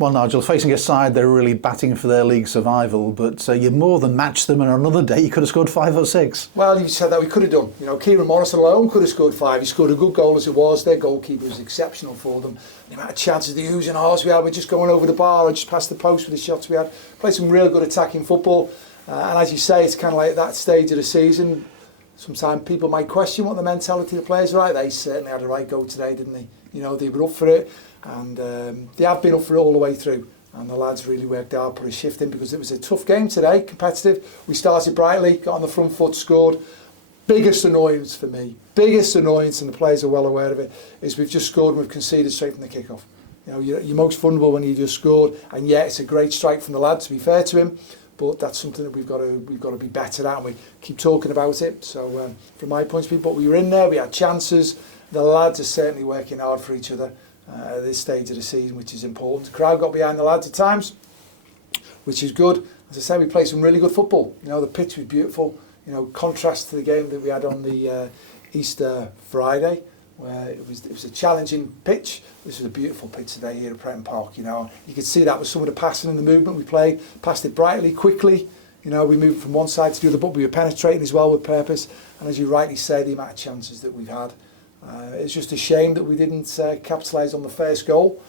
Well, Nigel, facing a side they're really batting for their league survival, but you more than matched them, and on another day you could have scored 5 or 6. Well, you said that we could have done. You know, Kieran Morris alone could have scored 5. He scored a good goal as it was. Their goalkeeper was exceptional for them. The amount of chances, the oohs and ahs we had, we're just going over the bar or just past the post with the shots we had. Played some real good attacking football. And as you say, it's kind of like that stage of the season. Sometimes people might question what the mentality of the players are like. They certainly had a right go today, didn't they? You know, they were up for it, and they have been up for it all the way through. And the lads really worked hard, put a shift in, because it was a tough game today, competitive. We started brightly, got on the front foot, scored. Biggest annoyance for me, biggest annoyance, and the players are well aware of it, is we've just scored and we've conceded straight from the kick-off. You know, you're most vulnerable when you just scored, and yeah, it's a great strike from the lad, to be fair to him, but that's something that we've got to be better at, and we keep talking about it. So from my point of view, but we were in there, we had chances. The lads are certainly working hard for each other at this stage of the season, which is important. The crowd got behind the lads at times, which is good. As I say, we played some really good football. You know, the pitch was beautiful. You know, contrast to the game that we had on the Easter Friday, where it was a challenging pitch. This was a beautiful pitch today here at Prenton Park. You know, you could see that with some of the passing and the movement we played. Passed it brightly, quickly. You know, we moved from one side to the other, but we were penetrating as well with purpose. And as you rightly say, the amount of chances that we've had. It's just a shame that we didn't capitalise on the first goal.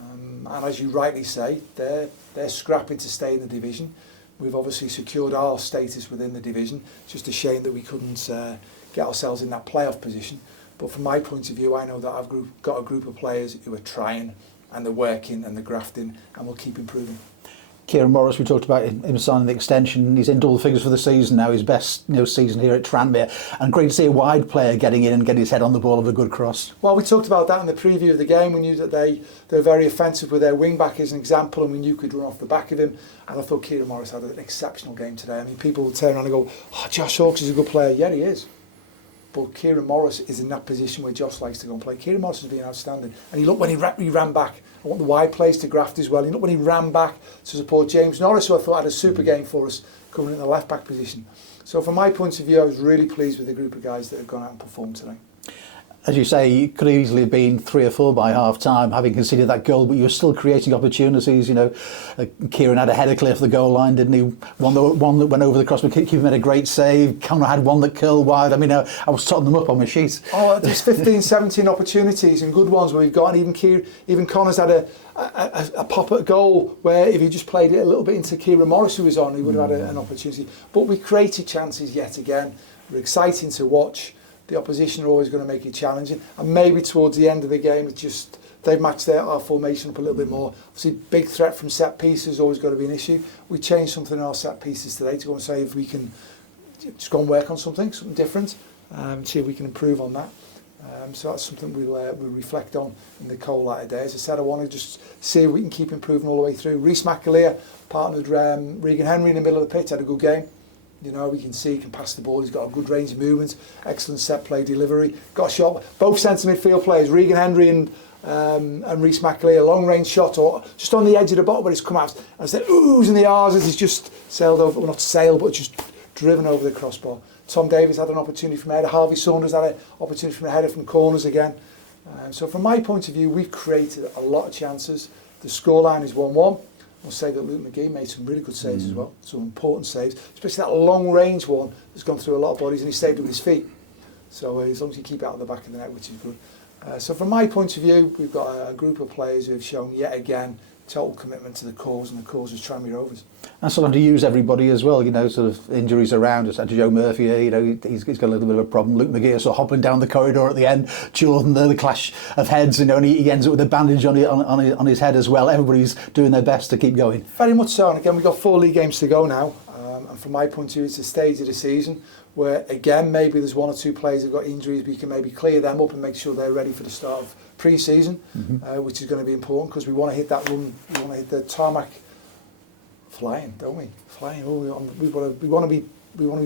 And as you rightly say, they're scrapping to stay in the division. We've obviously secured our status within the division. It's just a shame that we couldn't get ourselves in that playoff position. But from my point of view, I know that I've got a group of players who are trying, and they're working and they're grafting, and we'll keep improving. Kieran Morris, we talked about him signing the extension. He's in double figures for the season now, his best season here at Tranmere. And great to see a wide player getting in and getting his head on the ball of a good cross. Well, we talked about that in the preview of the game. We knew that they were very offensive with their wing-back as an example, and we knew could run off the back of him. And I thought Kieran Morris had an exceptional game today. I mean, people will turn around and go, oh, Josh Hawkes is a good player. Yeah, he is. But Kieran Morris is in that position where Josh likes to go and play. Kieran Morris has been outstanding. And he looked when he ran back. I want the wide plays to graft as well. He looked when he ran back to support James Norris, who I thought had a super game for us, coming in the left-back position. So from my point of view, I was really pleased with the group of guys that have gone out and performed today. As you say, it could easily have been 3 or 4 by half-time, having conceded that goal, but you were still creating opportunities. You know, Kieran had a header clear for the goal line, didn't he? One that went over the cross, but keeper made a great save. Conor had one that curled wide. I mean, I was totting them up on my sheet. Oh, there's 15, 17 opportunities and good ones where we've got, and even Conor's had a pop at goal where if he just played it a little bit into Kieran Morris, who was on, he would have had an opportunity. But we created chances yet again. They're exciting to watch. The opposition are always going to make it challenging, and maybe towards the end of the game, it's just they've matched our formation up a little bit more. Obviously, big threat from set pieces is always going to be an issue. We changed something in our set pieces today to go and say if we can just go and work on something different, see if we can improve on that. So that's something we'll reflect on in the cold light of day. As I said, I want to just see if we can keep improving all the way through. 𝗬𝗢𝗨𝗥 partnered Regan Henry in the middle of the pitch, had a good game. You know, we can see he can pass the ball. He's got a good range of movement, excellent set play delivery. Got a shot. Both centre midfield players, Regan Henry and 𝗬𝗢𝗨𝗥, a long range shot or just on the edge of the bottom, but it's come out. And the oohs and the ahs as he's just sailed over, well, not sailed, but just driven over the crossbar. Tom Davies had an opportunity from a header. Harvey Saunders had an opportunity from a header from corners again. So from my point of view, we've created a lot of chances. The scoreline is 1-1. I'll say that 𝗬𝗢𝗨𝗥 made some really good saves as well, some important saves, especially that long range one that's gone through a lot of bodies, and he stayed with his feet. So as long as you keep it out of the back of the net, which is good. So from my point of view, we've got a group of players who have shown yet again total commitment to the cause, and the cause is Tranmere Rovers. And sort of to use everybody as well, you know, sort of injuries around. Just had Joe Murphy, you know, he's got a little bit of a problem. 𝗬𝗢𝗨𝗥 sort of hopping down the corridor at the end. Jordan, the clash of heads, you know, and he ends up with a bandage on his head as well. Everybody's doing their best to keep going. Very much so, and again, we've got 4 league games to go now. And from my point of view, it's a stage of the season where, again, maybe there's 1 or 2 players who've got injuries. We can maybe clear them up and make sure they're ready for the start of pre-season, which is going to be important because we want to hit that run. We want to hit the tarmac flying, don't we? Flying. We want to be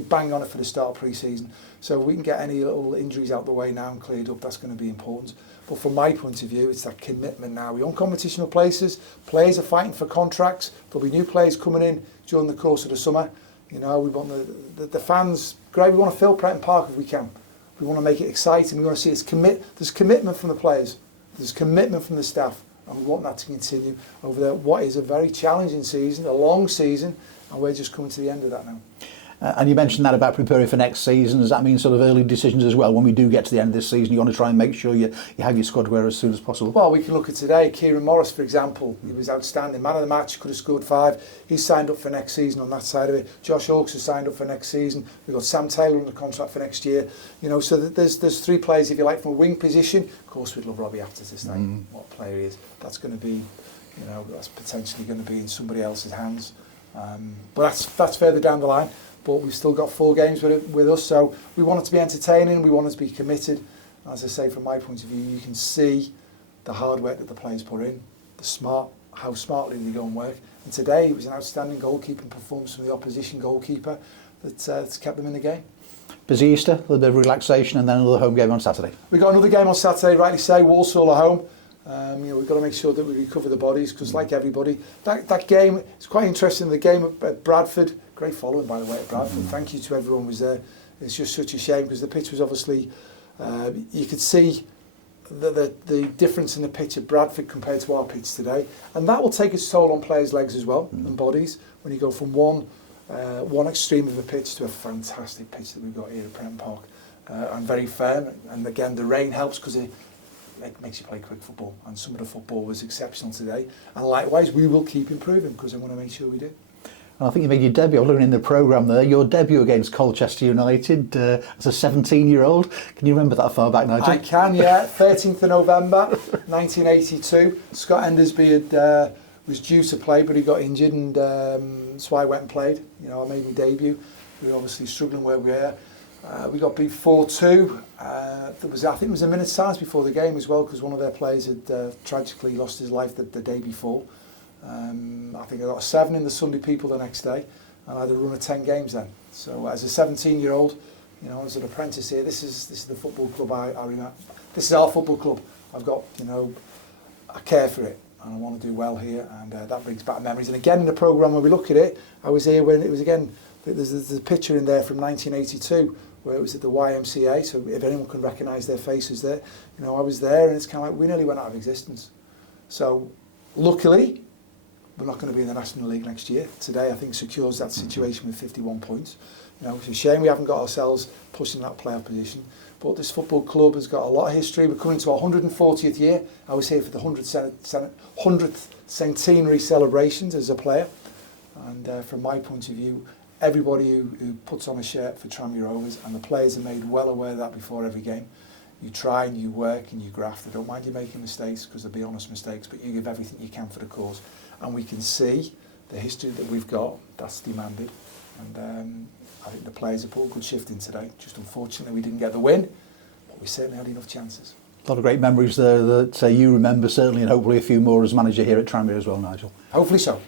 bang on it for the start of pre-season. So if we can get any little injuries out the way now and cleared up, that's going to be important. But from my point of view, it's that commitment now. We're on competitional places. Players are fighting for contracts. There'll be new players coming in during the course of the summer. You know, we want the fans. Great. We want to fill Prenton Park if we can. We want to make it exciting. We want to see there's commitment from the players. There's commitment from the staff. and we want that to continue over what is a very challenging season, a long season, and we're just coming to the end of that now. And you mentioned that about preparing for next season. Does that mean sort of early decisions as well? When we do get to the end of this season, you want to try and make sure you have your squad where as soon as possible? Well, we can look at today. Kieran Morris, for example, he was outstanding. Man of the match, could have scored 5. He's signed up for next season on that side of it. Josh Hawkes has signed up for next season. We've got Sam Taylor under contract for next year. You know, so there's 3 players, if you like, from a wing position. Of course, we'd love Robbie After to stay. What player he is. That's going to be, you know, that's potentially going to be in somebody else's hands. But that's further down the line. But we've still got 4 games with us, so we want it to be entertaining, we want it to be committed. As I say, from my point of view, you can see the hard work that the players put in, how smartly they go and work. And today it was an outstanding goalkeeping performance from the opposition goalkeeper that's kept them in the game. Busy Easter, a little bit of relaxation, and then another home game on Saturday. We've got another game on Saturday, rightly say, Walsall at home. You know, we've got to make sure that we recover the bodies, because like everybody, that game, it's quite interesting, the game at Bradford, great following by the way at Bradford, thank you to everyone who was there. It's just such a shame because the pitch was obviously, you could see the difference in the pitch at Bradford compared to our pitch today, and that will take its toll on players' legs as well, and bodies, when you go from one extreme of a pitch to a fantastic pitch that we've got here at Prenton Park, and very firm, and again the rain helps because it makes you play quick football, and some of the football was exceptional today, and likewise we will keep improving because I want to make sure we do. And I think you made your debut, I was looking in the programme there, your debut against Colchester United as a 17-year-old. Can you remember that far back, Nigel? I can, yeah. 13th of November 1982. Scott Endersby was due to play, but he got injured, and so I went and played. You know, I made my debut. We were obviously struggling where we were. We got beat 4-2. I think it was a minute's silence before the game as well, because one of their players had tragically lost his life the day before. I think I got a 7 in the Sunday People the next day, and I had a run of 10 games then. So as a 17-year-old, you know, as an apprentice here, this is the football club I remember. This is our football club. I've got, you know, I care for it, and I want to do well here, and that brings back memories. And again, in the programme when we look at it, I was here when it was again. There's a picture in there from 1982 where it was at the YMCA. So if anyone can recognise their faces there, you know, I was there, and it's kind of like we nearly went out of existence. So luckily, we're not going to be in the National League next year. Today, I think, secures that situation with 51 points. You know, it's a shame we haven't got ourselves pushing that playoff position. But this football club has got a lot of history. We're coming to our 140th year. I was here for the 100th centenary celebrations as a player. And from my point of view, everybody who puts on a shirt for Tranmere Rovers, and the players are made well aware of that before every game. You try and you work and you graft. I don't mind you making mistakes, because they'll be honest mistakes, but you give everything you can for the cause. And we can see the history that we've got, that's demanded. And I think the players have put a good shift in today. Just unfortunately we didn't get the win, but we certainly had enough chances. A lot of great memories there that you remember certainly, and hopefully a few more as manager here at Tranmere as well, Nigel. Hopefully so.